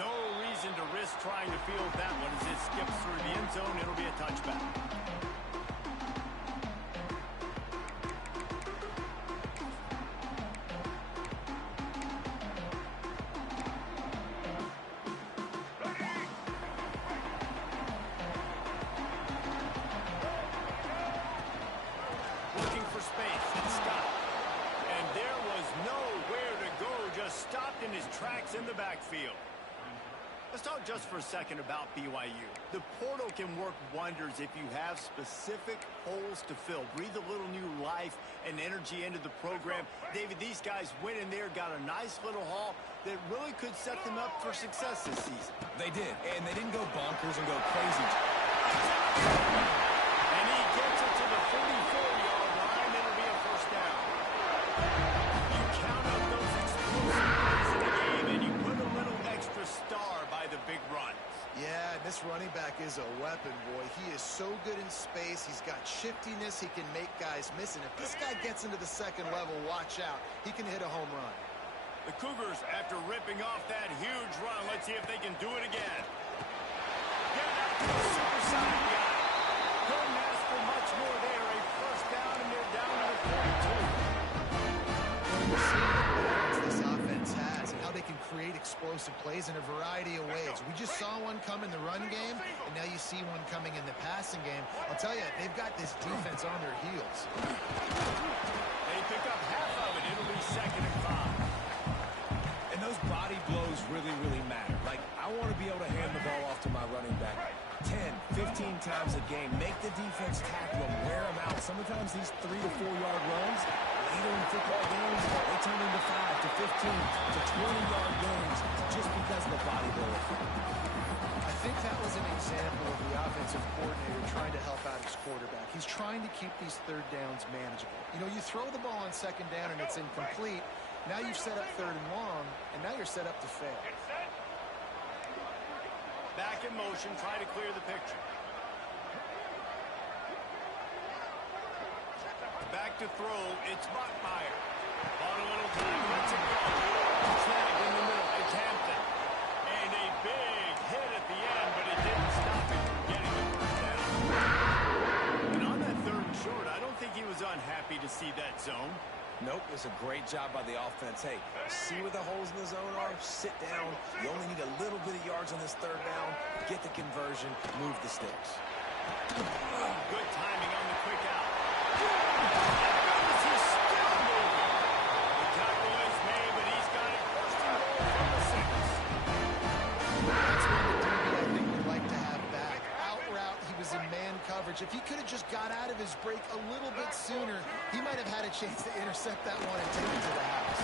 No reason to risk trying to field that one as it skips through the end zone. It'll be a touchback. Looking for space. It's Scott. And there was nowhere to go. Just stopped in his tracks in the backfield. Let's talk just for a second about BYU. The portal can work wonders if you have specific holes to fill. Breathe a little new life and energy into the program. David, these guys went in there, got a nice little haul that really could set them up for success this season. They did, and they didn't go bonkers and go crazy. And he gets it to the 44-yard line. It'll be a first down. You count up those explosive plays in the game, and you put a little extra star by the big runs. Yeah, this running back is a weapon, boy. He is so good in space. He's got shiftiness. He can make guys miss. And if this guy gets into the second level, watch out. He can hit a home run. The Cougars, after ripping off that huge run, let's see if they can do it again. Get after the super-sonic guy. Couldn't ask for much more there. A first down, and they're down to the 42. We're seeing the balance this offense has and how they can create explosive plays in a variety of ways. We just saw one come in the run game, and now you see one coming in the passing game. I'll tell you, they've got this defense on their heels. They pick up half of it. It'll be 2nd and 5. And those body blows really, really matter. Like, I want to be able to hand the ball off to my running back 10, 15 times a game. Make the defense tackle them, wear them out. Sometimes these 3 to 4 yard runs, later in football games, they turn into 5 to 15 to 20-yard games just because of the body blow effect. I think that was an example of the offensive coordinator trying to help out his quarterback. He's trying to keep these third downs manageable. You know, you throw the ball on second down and it's incomplete. Now you've set up 3rd and long, and now you're set up to fail. Back in motion, try to clear the picture. Back to throw, it's Buckmeyer. On a little time, lets it go. Snagged in the middle, it's Hampton. And a big hit at the end, but it didn't stop him from getting the first down. And on that 3rd and short, I don't think he was unhappy to see that zone. Nope, it was a great job by the offense. Hey, see where the holes in the zone are, sit down. You only need a little bit of yards on this 3rd down. Get the conversion, move the sticks. Good timing on the quick out. He's still moving. The tackle is made, but he's got it 1st and goal from the 6. That's one the DB I think would like to have back. Out route, he was in man coverage. If he could have just got out of his break a little bit sooner, he might have had a chance to intercept that one and take it to the house.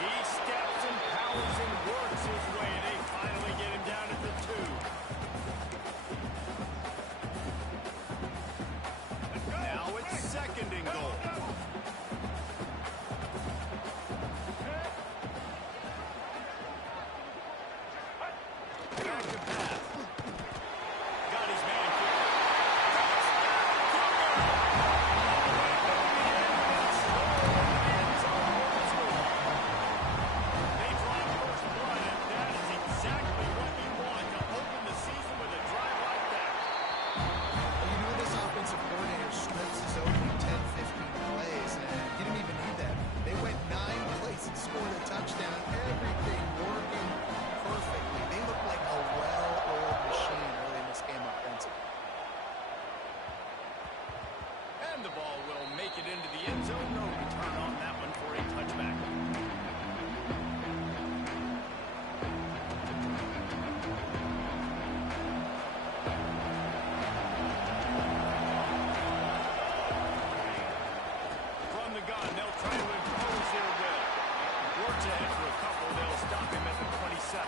He steps and powers and works his way. They finally get him down at the 2. Now it's 2nd and goal. Back to pass. Got his man. And the ball will make it into the end zone. No return on that one for a touchback. From the gun, they'll try to impose their will. Works ahead for a couple. They'll stop him at the 27.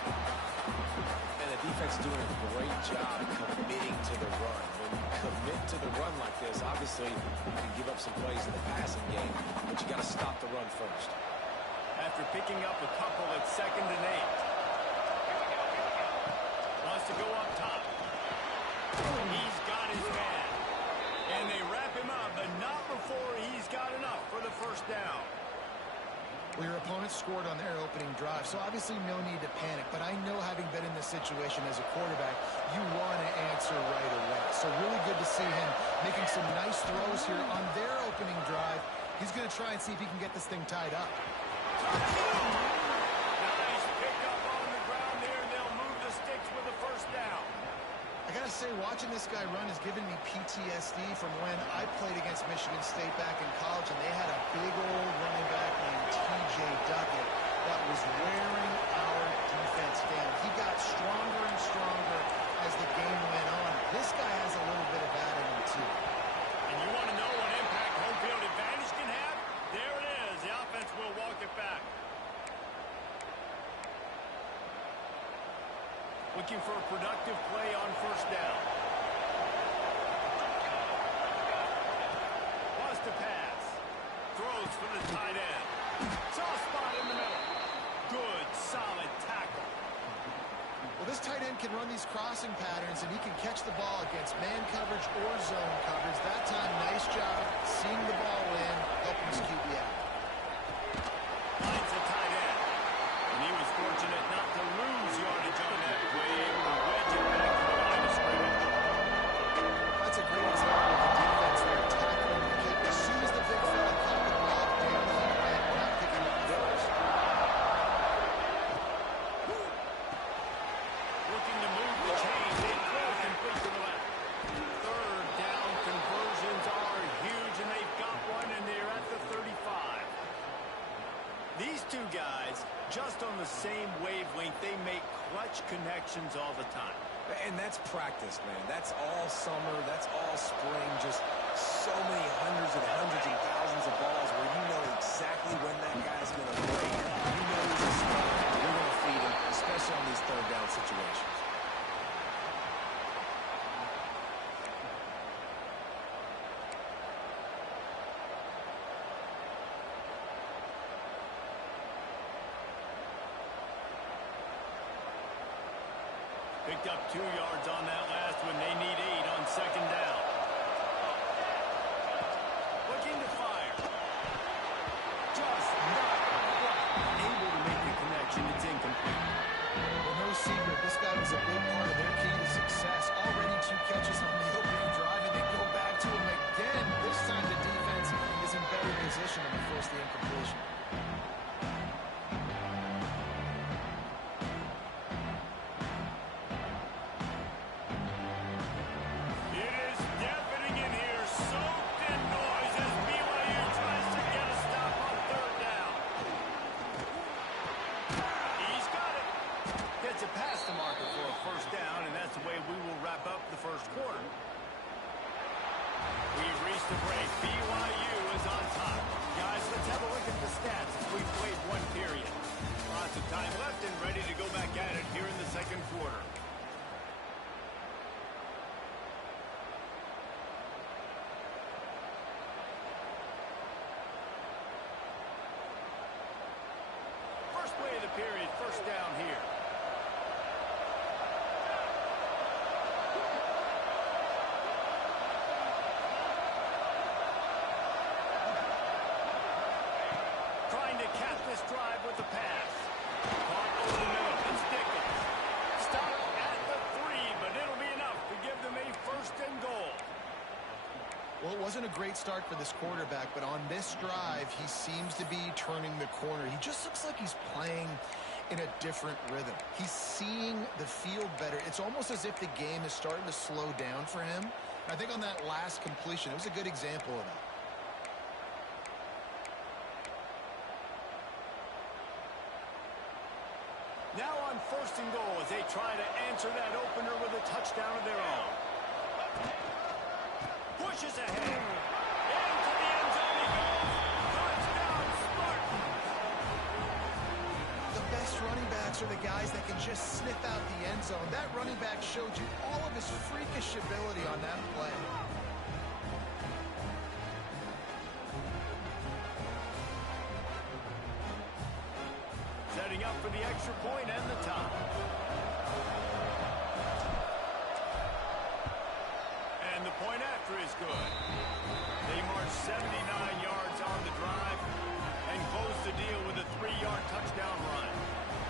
And the defense is doing a great job committing to the run. When you commit to the run like this, obviously you can give up some plays in the passing game, but you got to stop the run first. After picking up a couple at 2nd and 8. Wants to go up top. He's got his man. And they wrap him up, but not before he's got enough for the first down. Well, your opponent scored on their opening drive, so obviously no need to panic. But I know, having been in this situation as a quarterback, you want to answer right away. So really good to see him making some nice throws here on their opening drive. He's going to try and see if he can get this thing tied up. Nice pickup on the ground there. They'll move the sticks with a first down. I got to say, watching this guy run has given me PTSD from when I played against Michigan State back in college, and they had a big old running back named T.J. Duckett that was wearing our defense down. He got stronger and stronger as the game went on. This guy has a little bit of that in him, too. And you want to know what impact home field advantage can have? There it is. The offense will walk it back. Looking for a productive play on first down. Wants to pass. Throws for the tight end. Soft spot in the middle. Good, solid tackle. Well, this tight end can run these crossing patterns, and he can catch the ball against man coverage or zone coverage. That time, nice job seeing the ball in, helping his QB out. Finds the tight end. And he was fortunate not to lose yardage on that play, able to wedge it back to the line of scrimmage. That's a great example of the defense there, tackling the kick. As soon as the big fella caught the ball, down he went, not picking up the first. Looking to move the chains. They throw complete to the left. Third down conversions are huge, and they've got one, and they're at the 35. These two guys, just on the same wavelength, they make clutch connections all the time. And that's practice, man. That's all summer. That's all spring. Just so many hundreds and thousands of balls where you know exactly when that guy's going to break. You know he's a star. You're going to feed him, especially on these third down situations. Picked up 2 yards on that last one. They need 8 on second down. Looking to fire. Just not quite able to make the connection. It's incomplete. Well, no secret, this guy was a big part of their key to success. Already 2 catches on the opening drive, and they go back to him again. This time the defense is in better position than the first the incompletion. It is deafening in here. Soaked in noise as BYU tries to get a stop on third down. He's got it. Gets it past the marker for a first down, and that's the way we will wrap up the first quarter. We've reached the break. BYU is on top. Guys, let's have a look at the stats as we've played one period. Lots of time left and ready to go back at it here in the second quarter. First play of the period, first down here. Trying to cap this drive with the pass. Caught over the middle. It's Dickens. Stop at the 3, but it'll be enough to give them a first and goal. Well, it wasn't a great start for this quarterback, but on this drive, he seems to be turning the corner. He just looks like he's playing in a different rhythm. He's seeing the field better. It's almost as if the game is starting to slow down for him. I think on that last completion, it was a good example of that. Now on first and goal as they try to answer that opener with a touchdown of their own. Pushes ahead. Into the end zone he goes. Touchdown, Spartans. The best running backs are the guys that can just sniff out the end zone. That running back showed you all of his freakish ability on that play. Setting up for the extra point and the top. And the point after is good. They march 79 yards on the drive and close the deal with a 3-yard touchdown run.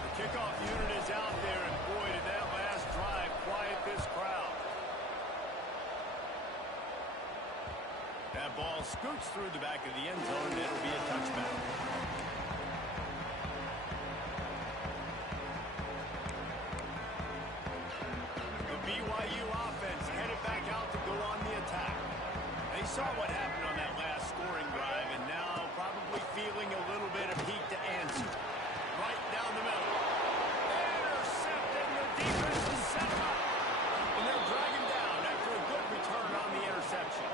The kickoff unit is out there, and boy, did that scoots through the back of the end zone, and it'll be a touchback. The BYU offense headed back out to go on the attack. They saw what happened on that last scoring drive, and now probably feeling a little bit of heat to answer. Right down the middle. Intercepted. The defense is set up. And they'll drag him down after a good return on the interception.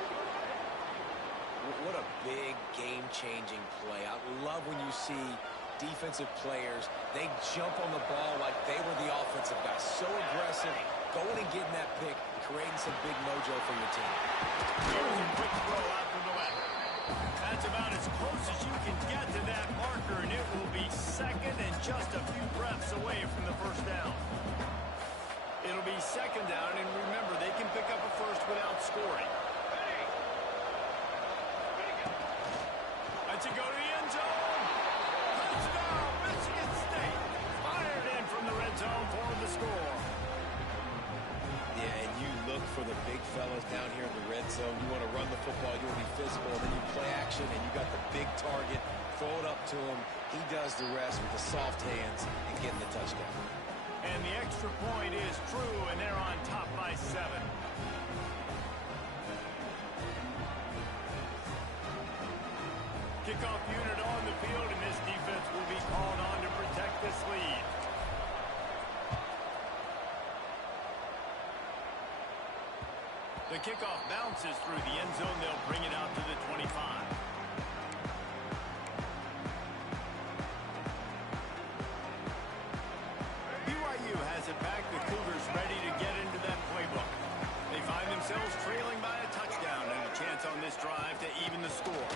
What a big game-changing play. I love when you see defensive players, they jump on the ball like they were the offensive guys. So aggressive, going and getting that pick, creating some big mojo for your team. Here's a quick throw out to the left. That's about as close as you can get to that marker, and it will be second and just a few breaths away from the first down. It'll be second down, and remember, they can pick up a first without scoring. Let's it go to the end zone. Touchdown, Michigan State. Fired in from the red zone for the score. Yeah, and you look for the big fellas down here in the red zone. You want to run the football, you want to be physical, and then you play action, and you got the big target. Throw it up to him. He does the rest with the soft hands and getting the touchdown. And the extra point is true, and they're on top by 7. Kickoff unit on the field, and this defense will be called on to protect this lead. The kickoff bounces through the end zone. They'll bring it out to the 25. BYU has it back. The Cougars ready to get into that playbook. They find themselves trailing by a touchdown and a chance on this drive to even the score.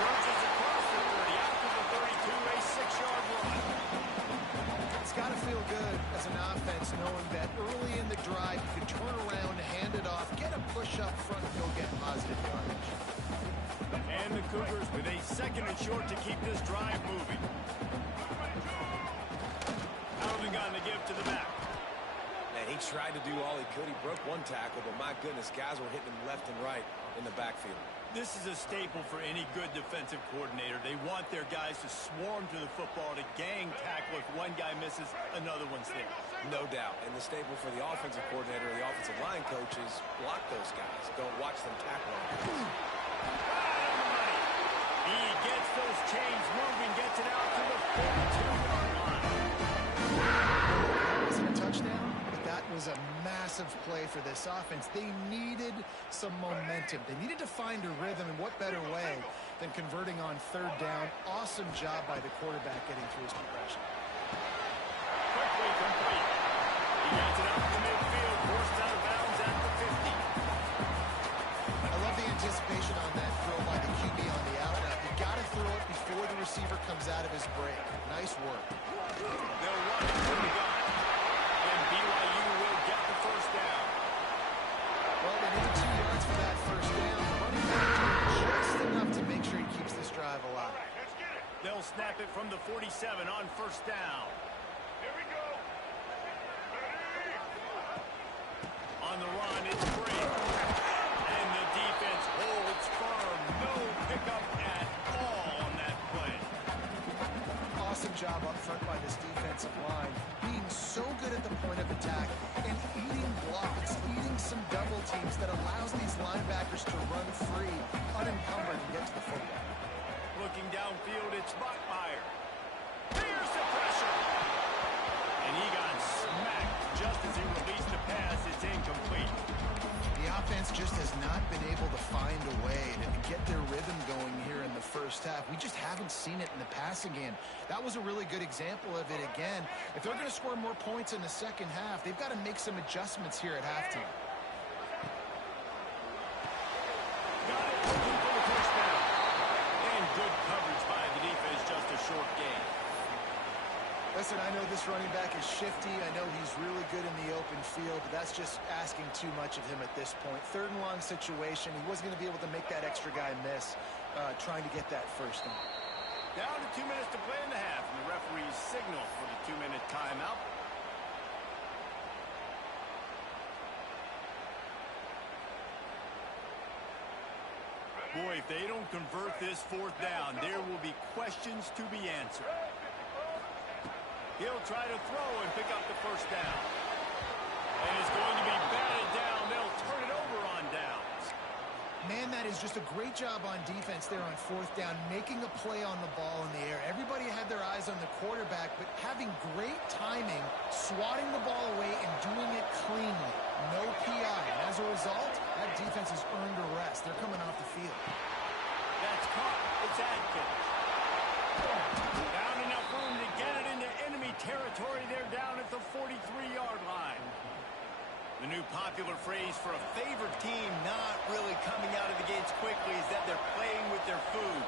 Surges across the 30, out to the 32, a 6-yard run. It's got to feel good as an offense knowing that early in the drive you can turn around, hand it off, get a push up front, and go get positive yardage. And the Cougars with a second and short to keep this drive moving. Out of the gun to give to the back. Man, he tried to do all he could. He broke one tackle, but my goodness, guys were hitting him left and right in the backfield. This is a staple for any good defensive coordinator. They want their guys to swarm to the football, to gang tackle. If one guy misses, another one's there. No doubt. And the staple for the offensive coordinator or the offensive line coaches, block those guys. Don't watch them tackle them. He gets those chains moving, gets it out to the 42-yard line. Was it a touchdown? But that was a massive play for this offense. They needed some momentum. They needed to find a rhythm, and what better way than converting on third down. Awesome job by the quarterback getting through his progression. Quickly complete. He gets it out to midfield, forced out of bounds at the 50. I love the anticipation on that throw by the QB on the out. Now, you got to throw it before the receiver comes out of his break. Nice work. They'll run it from the gun. And BYU will get the first down. Well, they needed 2 yards for that first down. The running back doing just enough to make sure he keeps this drive alive. They'll snap it from the 47 on first down. Here we go. On the run, it's Brady. And the defense holds firm. No pickup at all on that play. Awesome job up front by this defensive line, being so good at the point of attack and eating blocks, eating some double teams that allows these linebackers to run free, unencumbered, and get to the football. Looking downfield, it's Bachmeier. Here's the pressure. And he got smacked just as he released the pass. It's incomplete. The offense just has not been able to find a way to get their rhythm going here in the first half. We just haven't seen it in the passing game. That was a really good example of it again. If they're going to score more points in the second half, they've got to make some adjustments here at halftime. Got it, looking for the first down. And good coverage by the defense, just a short gain. Listen, I know this running back is shifty. I know he's really good in the open field, but that's just asking too much of him at this point. Third and long situation. He wasn't going to be able to make that extra guy miss trying to get that first down. Down to 2 minutes to play in the half, and the referees signal for the 2-minute timeout. If they don't convert this fourth down, there will be questions to be answered. He'll try to throw and pick up the first down. And it's going to be batted down. They'll turn it over on downs. Man, that is just a great job on defense there on fourth down, making a play on the ball in the air. Everybody had their eyes on the quarterback, but having great timing, swatting the ball away, and doing it cleanly. No PI. And as a result, that defense has earned a rest. They're coming off the field. That's caught. It's Adkins. Down enough room to get it into enemy territory. They're down at the 43-yard line. The new popular phrase for a favored team not really coming out of the gates quickly is that they're playing with their food.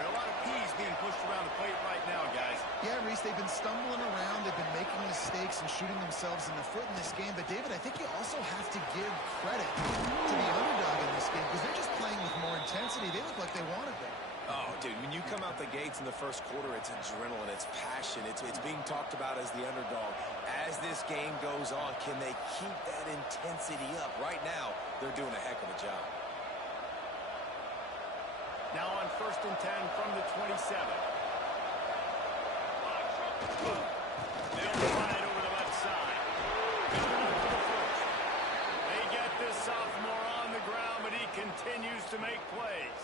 There are a lot of peas being pushed around the plate right now, guys. Yeah, Reese, they've been stumbling around. They've been making mistakes and shooting themselves in the foot in this game. But, David, I think you also have to give credit to the underdog in this game because they're just playing with more intensity. They look like they wanted that. Oh, dude, when you come out the gates in the first quarter, it's adrenaline, it's passion, it's being talked about as the underdog. As this game goes on, can they keep that intensity up? Right now, they're doing a heck of a job. Now on 1st and 10 from the 27. They'll try it over the left side. They get this sophomore on the ground, but he continues to make plays.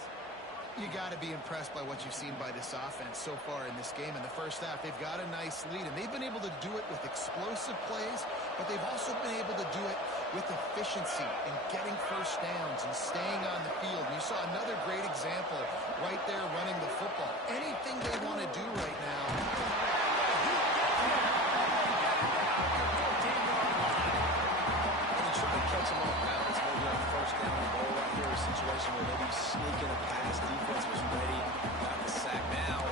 You got to be impressed by what you've seen by this offense so far in this game. In the first half, they've got a nice lead, and they've been able to do it with explosive plays, but they've also been able to do it with efficiency and getting first downs and staying on the field. And you saw another great example right there running the football. Anything they want to do right now. Catch him off balance, maybe on first down and goal right here, a situation where maybe sneaking a pass, defense was ready, got the sack. Now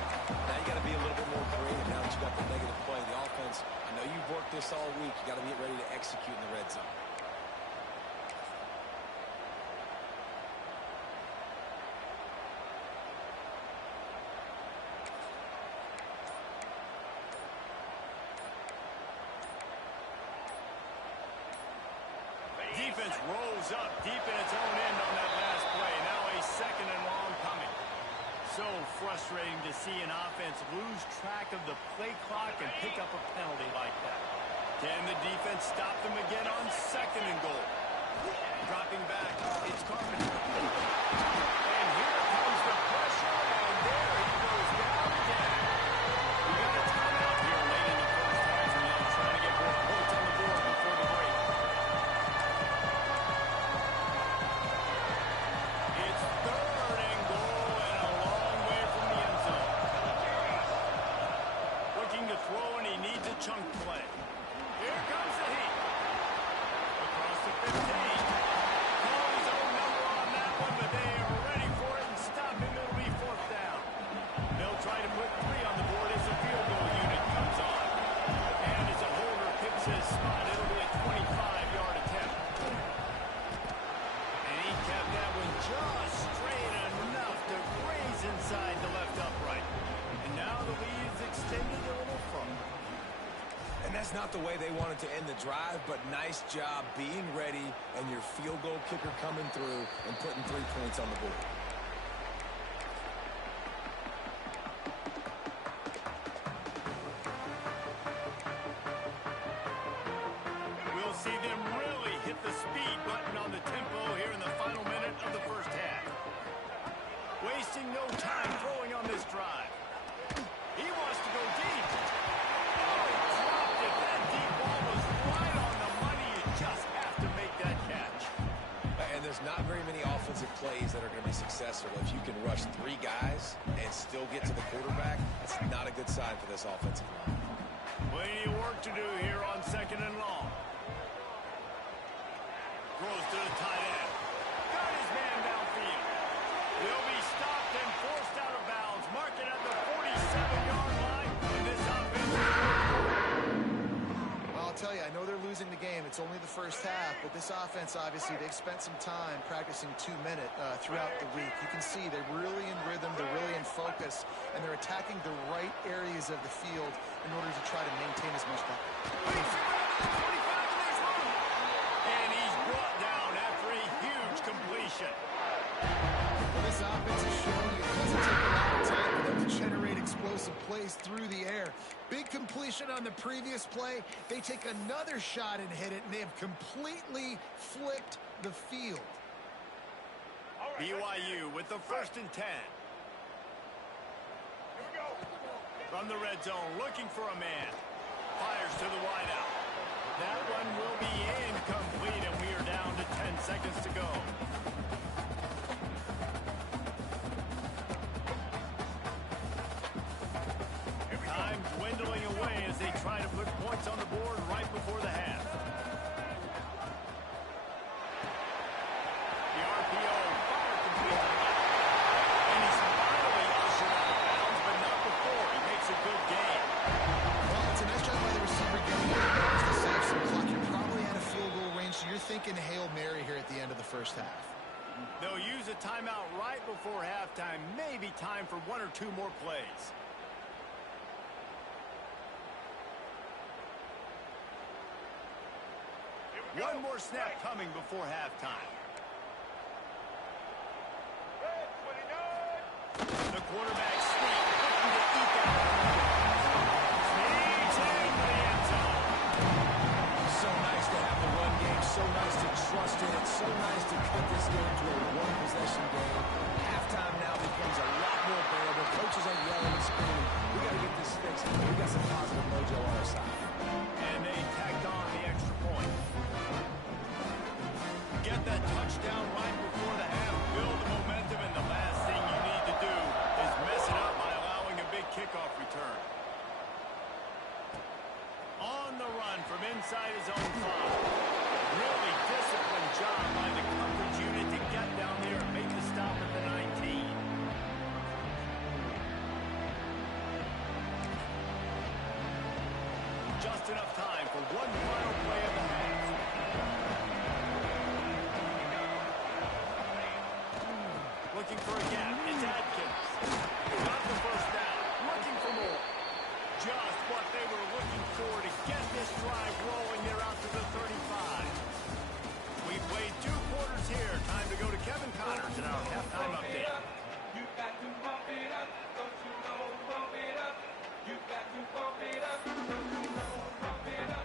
you got to be a little bit more creative now that you got the negative play. The offense, I know you've worked this all week, you got to get ready to execute in the red zone. Defense rolls up deep in its own end on that last play. Now a 2nd and long coming. So frustrating to see an offense lose track of the play clock and pick up a penalty like that. Can the defense stop them again on 2nd and goal? Dropping back, it's Carpenter. And here comes the pressure, and there he goes down again. We got a timeout here late in the first half, and now trying to get more points on the board before the break. It's 3rd and goal and a long way from the end zone. Looking to throw, and he needs a chunk play. Here comes the heat. Across the 15. Call his own number on that one, but they are ready for it and stop him. It'll be 4th down. They'll try to put 3 on the board as the field goal unit comes on. And as a holder picks his spot, it'll be a 25-yard attempt. And he kept that one just straight enough to graze inside the left upright. And now the lead's extended a little further. And that's not the way they wanted to end the drive, but nice job being ready and your field goal kicker coming through and putting 3 points on the board. We'll see them really hit the speed button on the tempo here in the final minute of the first half. Wasting no time throwing on this drive. He wants to go deep. Oh, he dropped it. That deep ball was right on the money. You just have to make that catch. And there's not very many offensive plays that are going to be successful. If you can rush 3 guys and still get to the quarterback, that's not a good sign for this offensive line. Plenty of work to do here on 2nd and long. Throws to the tight end. Got his man downfield. He'll be stopped and forced out of bounds. Mark it at the 47-yard line. And this offense. Well, I'll tell you, I know they're losing the game. It's only the first half, but this offense, obviously, they've spent some time practicing 2-minute throughout the week. You can see they're really in rhythm, they're really in focus, and they're attacking the right areas of the field in order to try to maintain as much time. And he's brought down after a huge completion. Well, this offense previous play, they take another shot and hit it, and they have completely flipped the field. BYU with the 1st and 10. From the red zone, looking for a man. Fires to the wideout. That one will be incomplete, and we are down to 10 seconds to go. Time dwindling away as they try to put points on the board right before the half. The RPO fire complete. And he's finally ushered out of bounds, but not before. He makes a good game. Well, it's a nice job by the receiver getting out of bounds to save some clock. You're probably out of field goal range, so you're thinking Hail Mary here at the end of the first half. They'll use a timeout right before halftime. Maybe time for 1 or 2 more plays. One more snap coming before halftime. The quarterback sneak, looking to eke out. Sneaks into the end zone. So nice to have the run game. So nice to trust in it. So nice to cut this game to a one-possession game. Halftime now becomes a lot more bearable. Coaches are yelling and screaming. We got to get this fixed. We got some positive mojo on our side. And they tacked on the extra point. Get that touchdown right before the half. Build the momentum, and the last thing you need to do is mess it up by allowing a big kickoff return. On the run from inside his own 5. Really disciplined job by the coverage unit to get down there and make the stop at the 19. Just enough time for one final play of the half. Looking for a gap. It's Atkins. Got the first down. Looking for more. Just what they were looking for to get this drive rolling. They're out to the 35. We've played 2 quarters here. Time to go to Kevin Connors in our halftime update. You got to bump it up. Don't you know? Bump it up. You got to bump it up. Don't you know? Bump it up.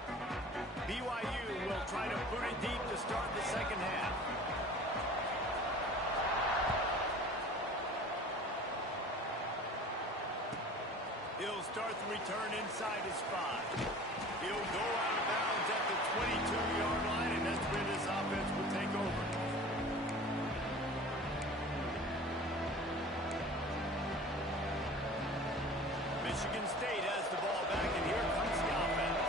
BYU will try to put it deep to start the second half. He'll start the return inside his 5. He'll go out of bounds at the 22-yard line, and that's where this offense will take over. Michigan State has the ball back, and here comes the offense.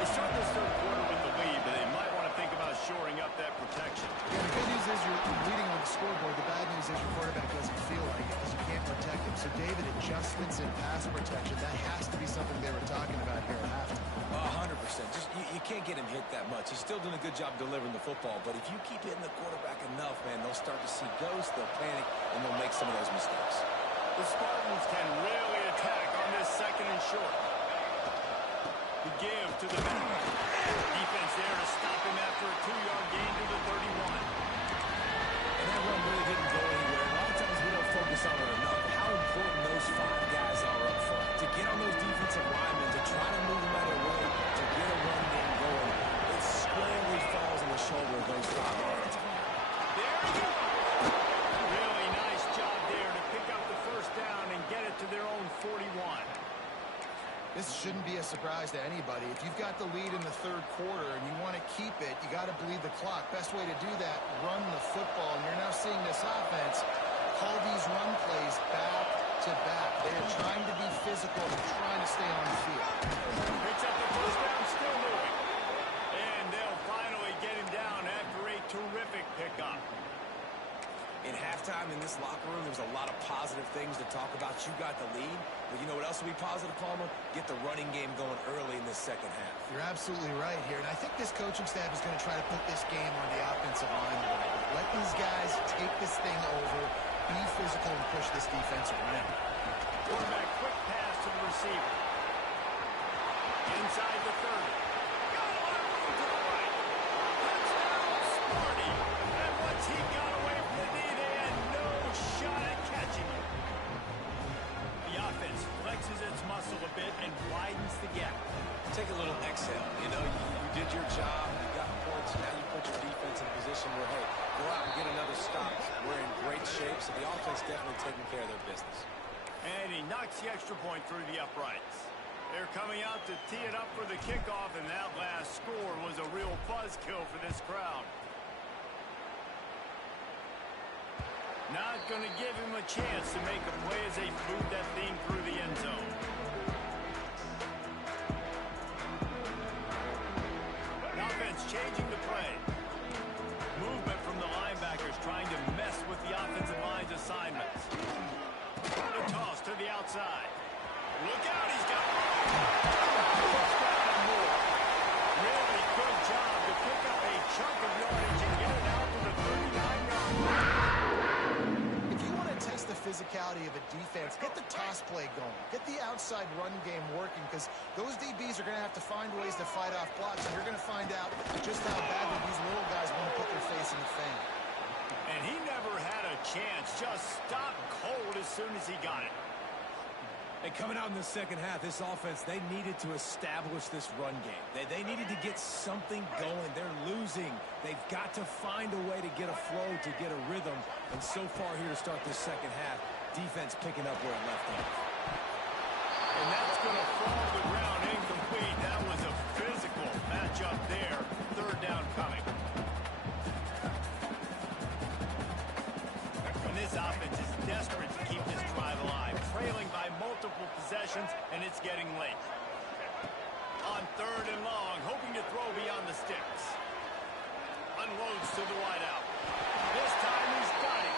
They start this 3rd quarter with the lead, but they might want to think about shoring up that protection. Yeah, the good news is you're leading on the scoreboard. The bad news is your quarterback doesn't feel like it because you can't protect him. So, David, adjustments in pass protection, that has to be something they were talking about here at halftime. 100%. Just you can't get him hit that much. He's still doing a good job delivering the football, but if you keep hitting the quarterback enough, man, they'll start to see ghosts, they'll panic, and they'll make some of those mistakes. The Spartans can really attack on this 2nd and short. The give to the back. Defense there to stop him after a 2-yard gain to the 31. And that run really didn't go anywhere. A lot of times we don't focus on it enough. How important those 5 guys are up front. To get on those defensive linemen, to try to move them out of the way, to get a run game going, it squarely falls on the shoulder of those 5 offensive men. There you go. Really nice job there to pick up the first down and get it to their own 41. This shouldn't be a surprise to anybody. If you've got the lead in the 3rd quarter and you want to keep it, you got to bleed the clock. Best way to do that, run the football. And you're now seeing this offense call these run plays back to back. They are trying to be physical and trying to stay on the field. Picks up the first down, still moving. And they'll finally get him down after a terrific pickup. In halftime in this locker room, there's a lot of positive things to talk about. You got the lead, but you know what else will be positive, Palmer? Get the running game going early in this second half. You're absolutely right here, and I think this coaching staff is going to try to put this game on the offensive line a little bit. Let these guys take this thing over, be physical, and push this defense around. Quarterback quick pass to the receiver. Inside the 30. Got a lot of room to the right. Touchdown, Sparty. And once he got away from the knee, they had no shot at catching him. The offense flexes its muscle a bit and widens the gap. Take offense definitely taking care of their business. And he knocks the extra point through the uprights. They're coming out to tee it up for the kickoff, and that last score was a real buzzkill for this crowd. Not going to give him a chance to make a play as they move that thing through the end zone. Offense changing the play. Movement from the linebackers trying to mess with the offensive line's assignments. The toss to the outside. Look out, he's got really good job to pick up a chunk of yardage and get it out to the 39-yard line. If you want to test the physicality of a defense, get the toss play going. Get the outside run game working, because those DBs are going to have to find ways to fight off blocks, and you're going to find out just how badly these little guys want to put their face in the fan. And he never had a chance. Just stopped cold as soon as he got it. And coming out in the second half, this offense, they needed to establish this run game. They needed to get something going. They're losing. They've got to find a way to get a flow, to get a rhythm. And so far here to start this second half, defense picking up where it left off. And that's going to fall to the ground incomplete. That was a physical matchup there. Third down coming. And this offense is desperate to keep this drive alive, trailing by multiple possessions, and it's getting late. On third and long, hoping to throw beyond the sticks. Unloads to the wideout. This time he's got it.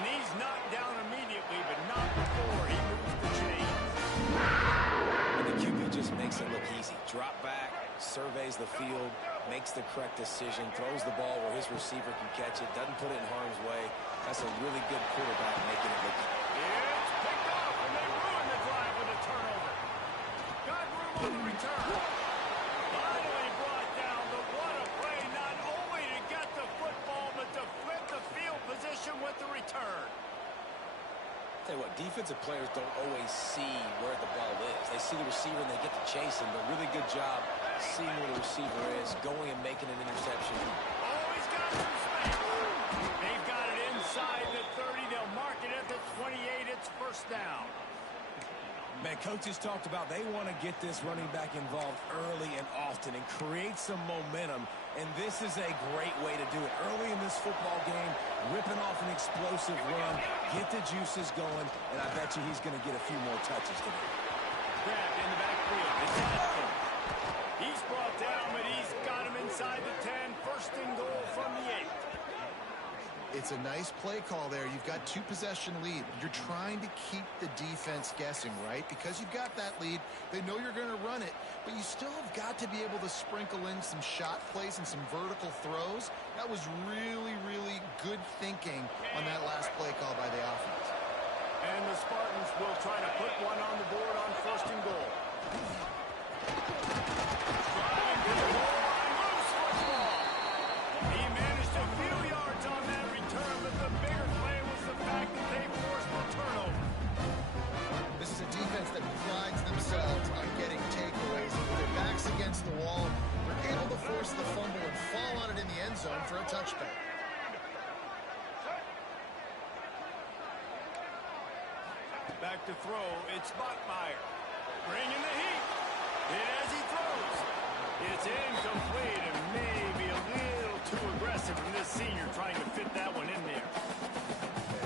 And he's knocked down immediately, but not before he moves the chains. And the QB just makes it look easy. Drop back, surveys the field, makes the correct decision, throws the ball where his receiver can catch it, doesn't put it in harm's way. That's a really good quarterback making it look easy. It's picked off, and they ruin the drive with a turnover. Got room on the return. Finally brought down, but what a play, not only to get the football, but to flip the field position with the return. Tell you what, defensive players don't always see where the ball is. They see the receiver and they get to chase him, but really good job seeing where the receiver is, going and making an interception. Oh, he's got some space. They've got it inside the 30. They'll mark it at the 28. It's first down. Man, coaches talked about they want to get this running back involved early and often and create some momentum, and this is a great way to do it. Early in this football game, ripping off an explosive run, get the juices going, and I bet you he's going to get a few more touches today. Grabbed in the backfield. It's Atkins. He's brought down, but he's got him inside the 10. First and goal from the 8. It's a nice play call there. You've got 2-possession lead. You're trying to keep the defense guessing, right? Because you've got that lead. They know you're going to run it, but you still have got to be able to sprinkle in some shot plays and some vertical throws. That was really, really good thinking on that last play call by the offense. And the Spartans will try to put one on the board on first and goal. Driving to the goal line, loose football. He managed a few yards on that return, but the bigger play was the fact that they forced the turnover. This is a defense that prides themselves on getting takeaways. With their backs against the wall, they're able to force the fumble and fall on it in the end zone for a touchback. Back to throw, it's Bachmeier. Bringing the heat. Hit as he throws. It's incomplete and maybe a little too aggressive from this senior trying to fit that one in there.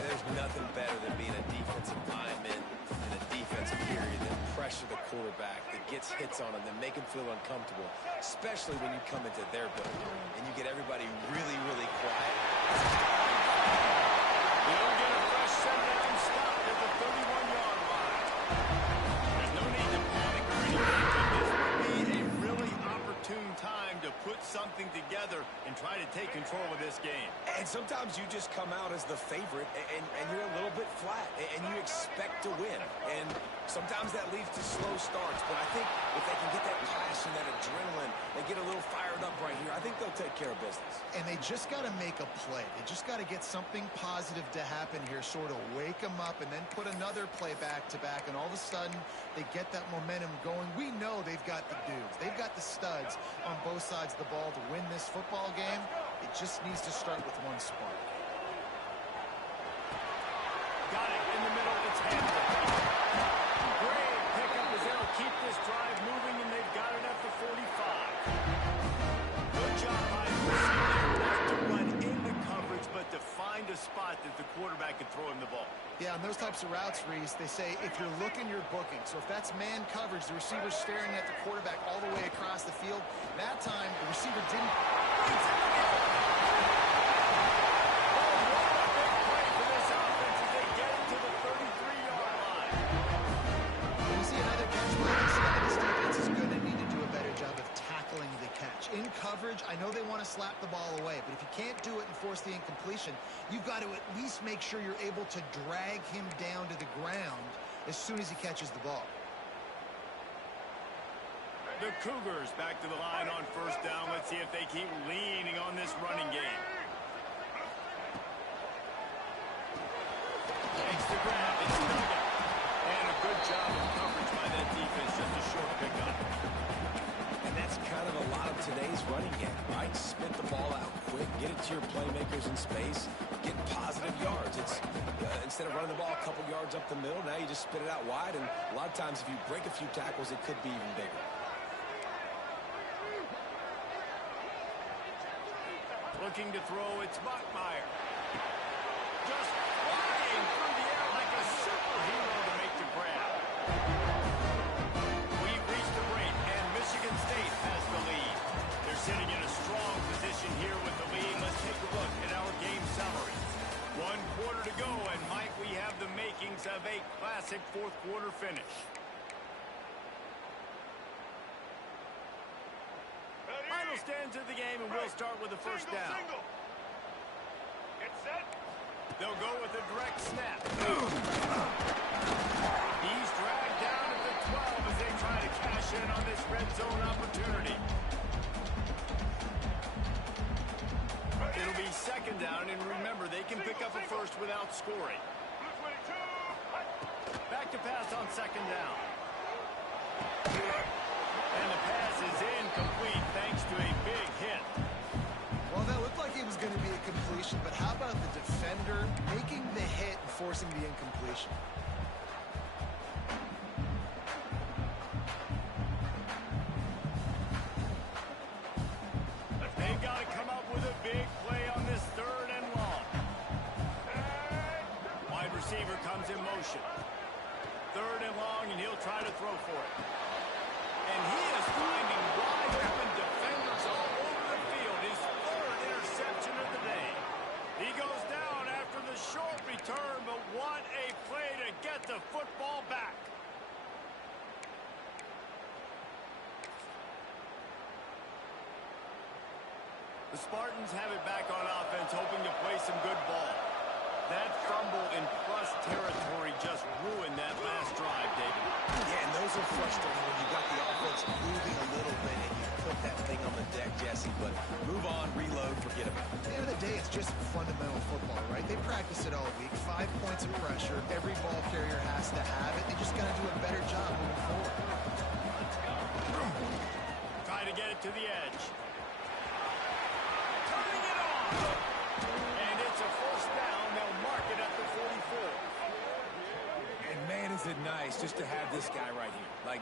There's nothing better than being a defensive lineman in a defensive period that pressure the quarterback, that gets hits on him, that make him feel uncomfortable, especially when you come into their building and you get everybody really, really quiet. He'll get a fresh set-down stop at the 31-yard line. There's no need to panic or anything, but this would be a really opportune time to put something together and try to take control of this game. And sometimes you just come out as the favorite and you're a little bit flat and you expect to win. And sometimes that leads to slow starts. But I think if they can get that passion, that adrenaline, they get a little fired up right here, I think they'll take care of business. And they just got to make a play. They just got to get something positive to happen here, sort of wake them up and then put another play back-to-back, and all of a sudden they get that momentum going. We know they've got the dudes. They've got the studs on both sides of the ball to win this football game. It just needs to start with one spark. quarterback can throw him the ball. Yeah, on those types of routes, Reese, they say if you're looking, you're booking. So if that's man coverage, the receiver's staring at the quarterback all the way across the field. That time, the receiver didn't. In coverage, I know they want to slap the ball away, but if you can't do it and force the incompletion, you've got to at least make sure you're able to drag him down to the ground as soon as he catches the ball. The Cougars back to the line on first down. Let's see if they keep leaning on this running game. Takes the grab. It's Duggan. And a good job of coverage by that defense. Just a short pickup. That's kind of a lot of today's running game, right? Spit the ball out quick, get it to your playmakers in space, get positive yards. It's instead of running the ball a couple yards up the middle, now you just spit it out wide, and a lot of times if you break a few tackles, it could be even bigger. Looking to throw, it's Bachmeier. Just flying through the air like a superhero to make the grab. We've reached the break, and Michigan State has the lead. They're sitting in a strong position here with the lead. Let's take a look at our game summary. 1 quarter to go, and Mike, we have the makings of a classic fourth quarter finish. Final stands of the game, and we'll start with the first down. Get set. They'll go with a direct snap. He's dragged down at the 12 as they try to cash in on this red zone opportunity. It'll be second down, and remember, they can pick up a first without scoring. Back to pass on second down. And the pass is incomplete thanks to a big hit. Well, that looked like it was going to be a completion, but how about the defender making the hit and forcing the incompletion? They've got to come up with a big play on this third and long. Wide receiver comes in motion. Third and long, and he'll try to throw for it. And he is finding wide open defenders all over the field. His third interception of the day. He goes down after the short return, but what a play to get the football back. The Spartans have it back on offense, hoping to play some good ball. That fumble in plus territory just ruined that last drive, David. Yeah, and those are frustrating when you got the offense moving a little bit and you put that thing on the deck, Jesse. But move on, reload, forget about it. At the end of the day, it's just fundamental football, right? They practice it all week. 5 points of pressure. Every ball carrier has to have it. They just got to do a better job moving forward. Try to get it to the edge. Turning it on. And it's a first down. They'll mark it at the 44. And man, is it nice just to have this guy right here. Like,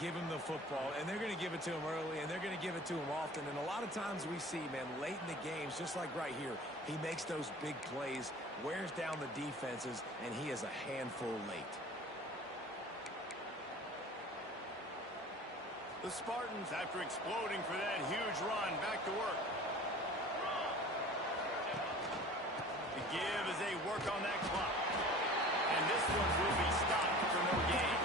give him the football, and they're going to give it to him early, and they're going to give it to him often. And a lot of times we see, man, late in the games, just like right here, he makes those big plays, wears down the defenses, and he is a handful late. The Spartans, after exploding for that huge run, back to work. The give as they work on that clock. And this one will be stopped for no gain.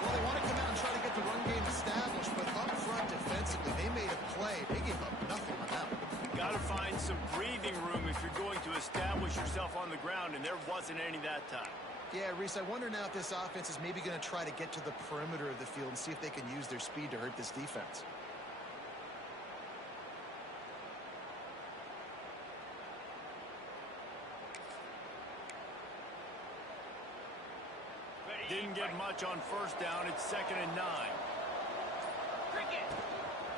Well, they want to come out and try to get the run game established, but up front defensively, they made a play. They gave up nothing on that one. Got to find some breathing room if you're going to establish yourself on the ground, and there wasn't any that time. Yeah, Reese, I wonder now if this offense is maybe going to try to get to the perimeter of the field and see if they can use their speed to hurt this defense. Didn't get much on first down. It's 2nd and 9.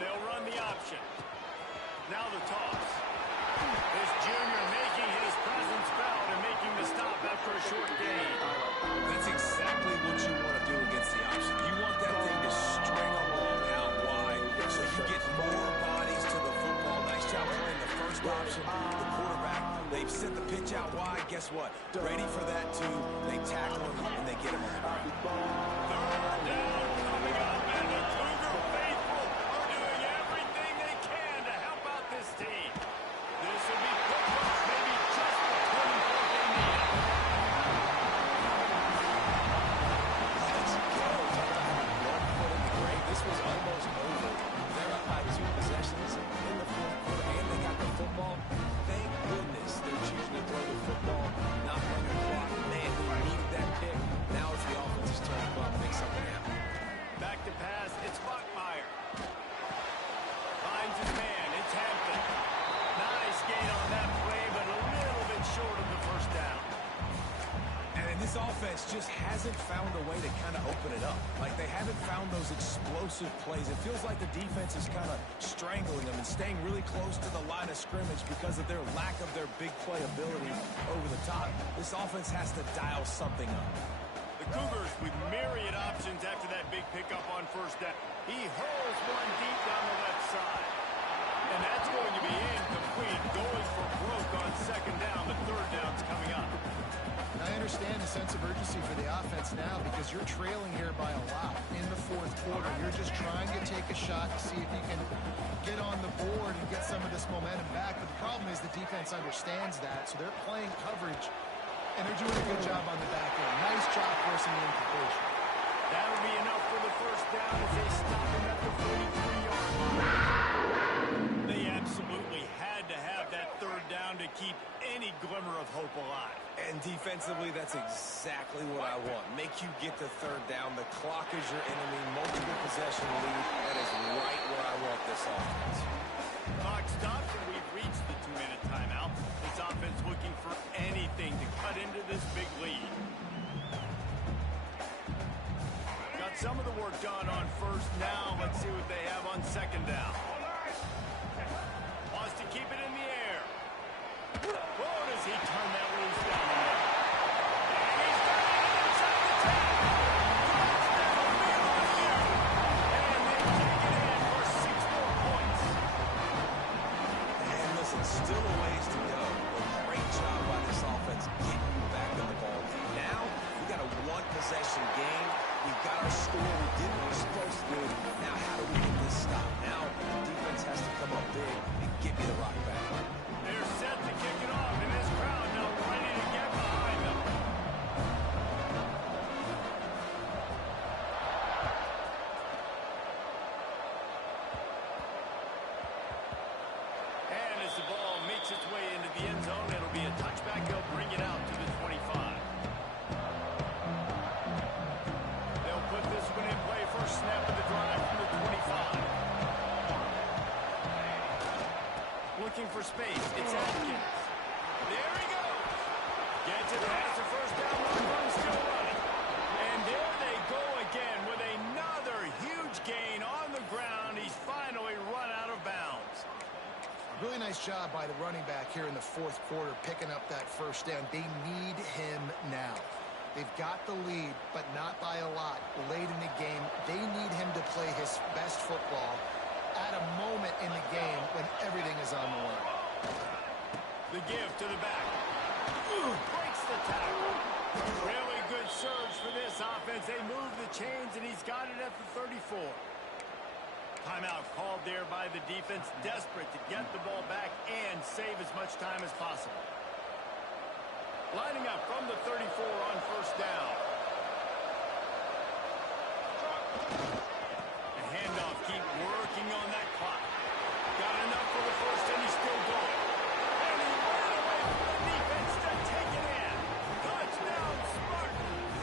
They'll run the option. Now the toss. This junior making his presence felt and making the stop after a short gain. That's exactly what you want to do against the option. You want that thing to string along out wide so you get more bodies to the football. Nice job playing the first option. The quarterback They've sent the pitch out wide. Guess what? Ready for that, too. They tackle him, and they get him on the ground. Third down coming up, and the Cougar faithful are doing everything they can to help out this team. This will be quick, maybe just the 24th they need. Let's go. One foot in the grave. This was almost over. They're up by 2 possessions in the fourth quarter, and they got the football. Thank goodness they're choosing to throw the football, not run the clock. Man, who needed that pick. Now it's the offense's turn to go out and make something happen. Back to pass, it's Bachmeier. Finds his man, it's Hampton. Nice gain on that play, but a little bit short of the first down. And this offense just hasn't found a way to kind of open it up. Like, they haven't found those explosive plays. It feels like the defense is kind of strangling them and staying really close to the line of scrimmage because of their lack of their big play ability over the top. This offense has to dial something up. The Cougars with myriad options after that big pickup on first down. He hurls one deep down the left side. And that's going to be incomplete. Going for broke on second down. The third down's coming up. I understand the sense of urgency for the offense now because you're trailing here by a lot in the fourth quarter. You're just trying to take a shot to see if you can get on the board and get some of this momentum back. But the problem is the defense understands that, so they're playing coverage, and they're doing a good job on the back end. Nice job forcing the incompletion. That'll be enough for the first down as they stop him at the 43-yard line. They absolutely had to have that third down to keep any glimmer of hope alive. And defensively, that's exactly what I want. Make you get the third down. The clock is your enemy. Multiple possession lead. That is right where I want this offense. Clock stops, and we've reached the 2-minute timeout. This offense looking for anything to cut into this big lead. Got some of the work done on first. Now let's see what they have on second down. Wants to keep it in the air. Oh, does he turn that loose down the middle? And he's got it inside the 10. Touchdown, BYU. And they take it in for 6 more points. And listen, still a ways to go. A great job by this offense getting you back in the ball game. Now, we got a one-possession game. We got our score. We did what we're supposed to do. Now, how do we get this stop? Now, the defense has to come up big and get me the rock back. They're set to kick it off, and this crowd now ready to get behind them. And as the ball makes its way into the end zone, it'll be a touchback. They'll bring it out to the 25. They'll put this one in play. First snap of the drive from the 25. Looking for space. It's Atkins. There he goes. Gets it past the first down. Run still running. And there they go again with another huge gain on the ground. He's finally run out of bounds. Really nice job by the running back here in the fourth quarter, picking up that first down. They need him now. They've got the lead, but not by a lot. Late in the game, they need him to play his best football at a moment in the game when everything is on the line. The give to the back. Breaks the tackle. Really good surge for this offense. They move the chains, and he's got it at the 34. Timeout called there by the defense, desperate to get the ball back and save as much time as possible. Lining up from the 34 on first down. The handoff, keep working on that clock. Got enough for the first, and he's still going. And he ran away from the defense to take it in. Touchdown, Spartans.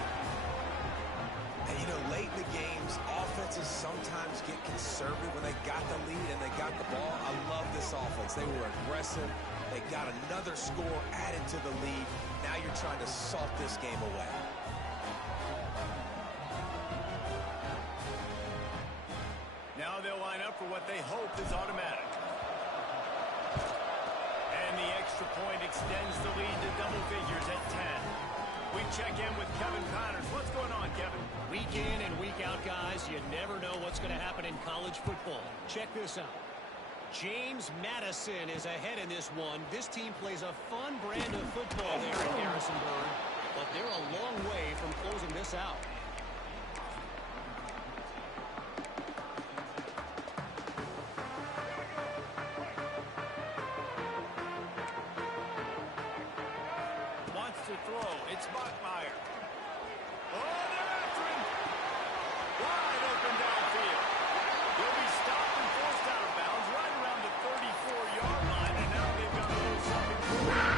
And, you know, late in the games, offenses sometimes get conservative when they got the lead and they got the ball. I love this offense. They were aggressive. They got another score added to the lead. Now you're trying to salt this game away. Now they'll line up for what they hope is automatic. And the extra point extends the lead to double figures at 10. We check in with Kevin Connors. What's going on, Kevin? Week in and week out, guys, you never know what's going to happen in college football. Check this out. James Madison is ahead in this one. This team plays a fun brand of football there in Harrisonburg, but they're a long way from closing this out. Wants to throw. It's Bachmeyer. Oh, they're after him. Wide open downfield. He'll be stopped and forced out of bounds right around the 34-yard line, and now they've got a little something for him.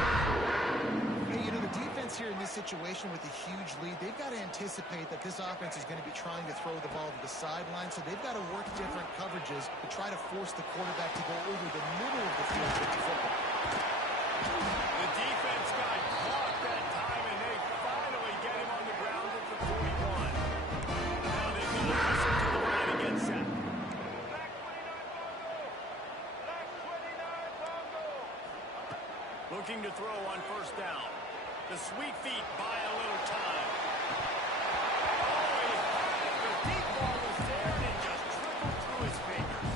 Hey, you know, the defense here in this situation with a huge lead, they've got to anticipate that this offense is going to be trying to throw the ball to the sideline, so they've got to work different coverages to try to force the quarterback to go over the middle of the field with the football. The defense got caught that time, and they finally get him on the ground at the 41. Now they've got to hustle to the line and get set. Looking to throw on first down. The sweet feet buy a little time. Oh, he had it. The deep ball was there, and it just trickled through his fingers.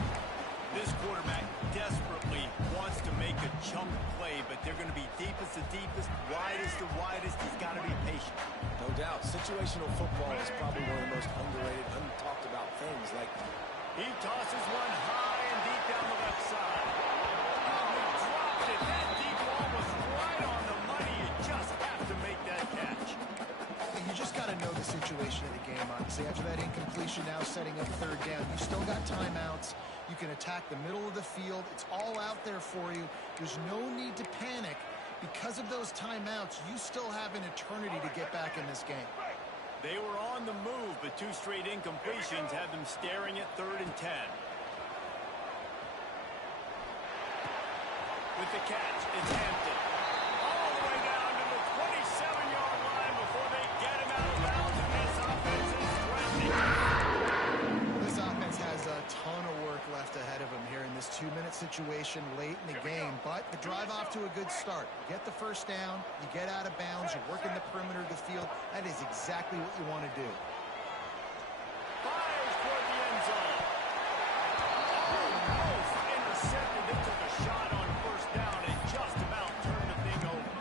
This quarterback desperately wants to make a chunk play, but they're going to be deepest to deepest, widest to widest. He's got to be patient. No doubt, situational football is probably one of the most underrated, untalked about things. Like, he tosses one high and deep down the left side. Oh, he dropped it. That deep ball was right on the money. You just have to make that catch. And you just got to know the situation of the game, honestly. After that incompletion, now setting up third down, you still got timeouts. You can attack the middle of the field. It's all out there for you. There's no need to panic. Because of those timeouts, you still have an eternity to get back in this game. They were on the move, but two straight incompletions had them staring at 3rd and 10. With the catch, it's Hampton. All the way down to the 27-yard line before they get him out of bounds, and this offense is threatening. This offense has a ton of work left ahead of them here in this 2-minute situation late in the game, but the drive off to a good start. You get the first down, you get out of bounds, you're working the perimeter of the field. That is exactly what you want to do. Fires toward the end zone. Almost intercepted. They took a shot on first down and just about turned the thing over.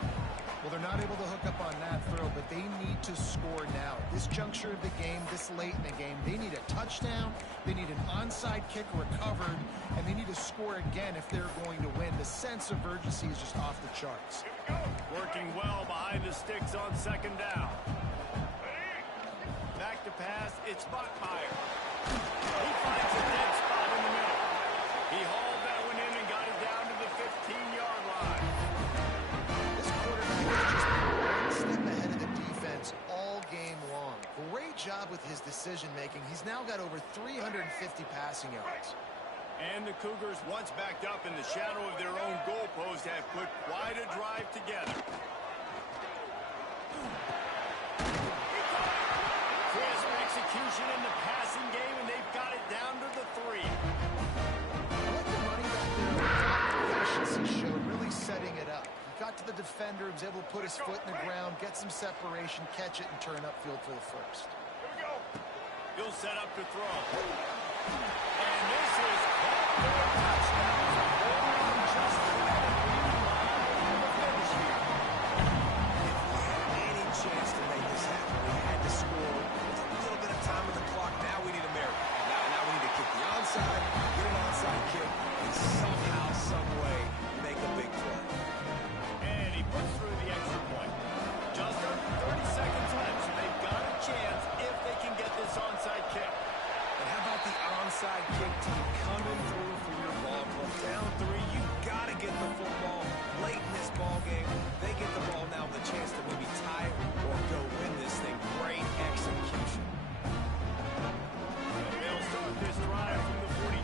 Well, they're not able to hook up on that throw, but they need to score now. This juncture of the game, this late in the game, they need a touchdown, they need an onside kick recovered, and they need to score again if they're going to win. The sense of urgency is just off the charts. Working well behind the sticks on second down. Back to pass, it's Bachmeyer. He finds a dead spot in the middle. He hauled that one in and got it down to the 15-yard line. This quarterback has just been one step ahead of the defense all game long. Great job with his decision-making. He's now got over 350 passing yards. And the Cougars, once backed up in the shadow of their own goalpost, have put quite a drive together. Crisp execution in the passing game, and they've got it down to the 3. I like the running back there. The efficiency showed, really setting it up. He got to the defender, was able to put his foot in the ground, get some separation, catch it, and turn upfield for the first. He'll set up to throw. And this is caught for a touchdown. Hold on just a minute. We the finish here. if we had any chance to make this happen, we had to score. There's a little bit of time on the clock. Now we need a miracle. Now we need to kick the onside, get an onside kick, and somehow, some way, make a big play. And he puts through the extra point. Just under 30 seconds left, so they've got a chance if they can get this onside kick. And how about the onside kick team coming through for your ball club? Down 3, you got to get the football late in this ball game. They get the ball now with a chance to maybe tie it or go win this thing. Great execution. They'll start this drive from the 42.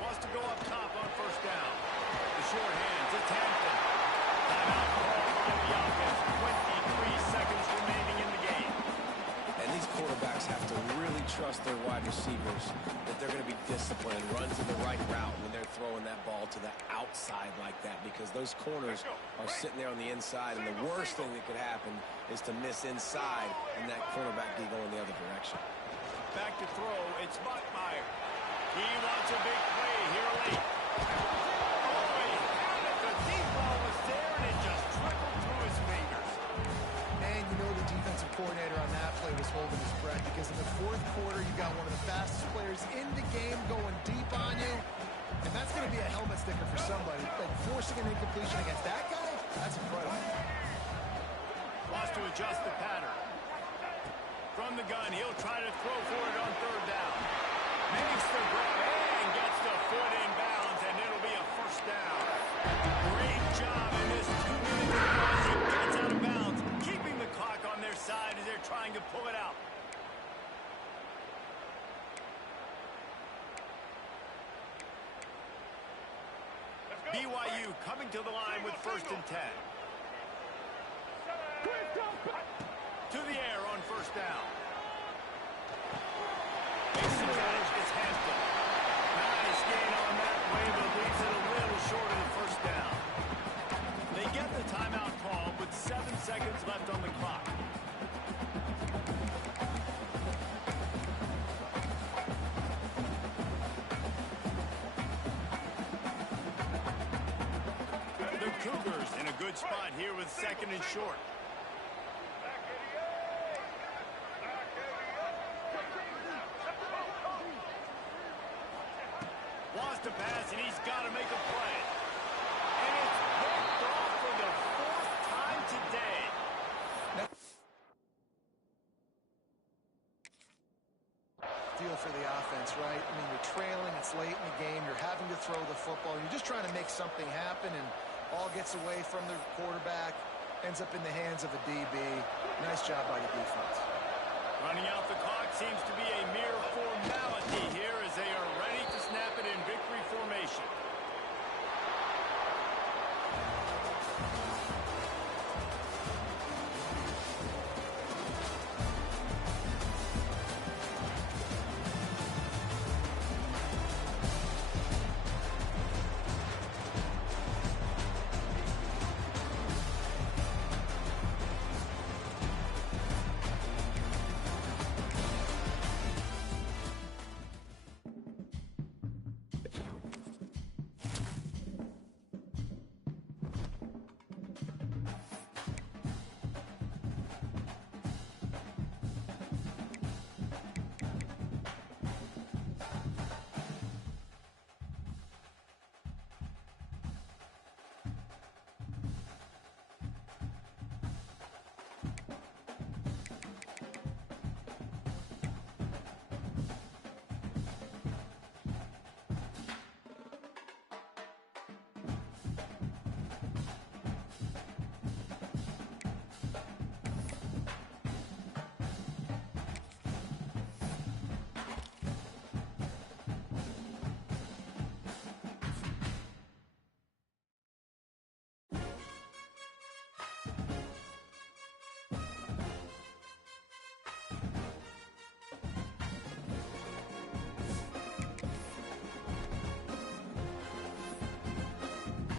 Wants to go up top on first down. The short hands, it's Hampton. Timeout call for the offense. 23 seconds remaining in the game. And these quarterbacks have to really trust their wide receivers that they're going to be disciplined, run to the right route when they're throwing that ball to the outside like that, because those corners are sitting there on the inside, and the worst thing that could happen is to miss inside and that quarterback be going the other direction. Back to throw. It's Buckmeyer. He wants a big play here late. Oh, he had it. The deep ball was there, and it just trickled through his fingers. And you know the defensive coordinator on that play was holding his breath because in the fourth quarter, you got one of the fastest players in the game going deep on you. And that's going to be a helmet sticker for somebody. Like forcing an incompletion against that guy, that's incredible. Wants to adjust the pattern. From the gun, he'll try to throw for it on third down. Makes the grab and gets the foot in bounds, and it'll be a first down. Great job in this 2 minutes run. He gets out of bounds, keeping the clock on their side as they're trying to pull it out. BYU coming to the line with 1st and 10. To the air on first down. Makes the catch. It's Hampton. Nice gain on that play, but leaves it a little short of the first down. They get the timeout call with 7 seconds left on the clock. The Cougars in a good spot here with 2nd and short. Wants to pass, and he's got to make a play. And it's picked off for the 4th time today. Deal for the offense, right? I mean, you're trailing, it's late in the game, you're having to throw the football, you're just trying to make something happen, and all gets away from the quarterback, ends up in the hands of a DB. Nice job by the defense. Running out the clock seems to be a mere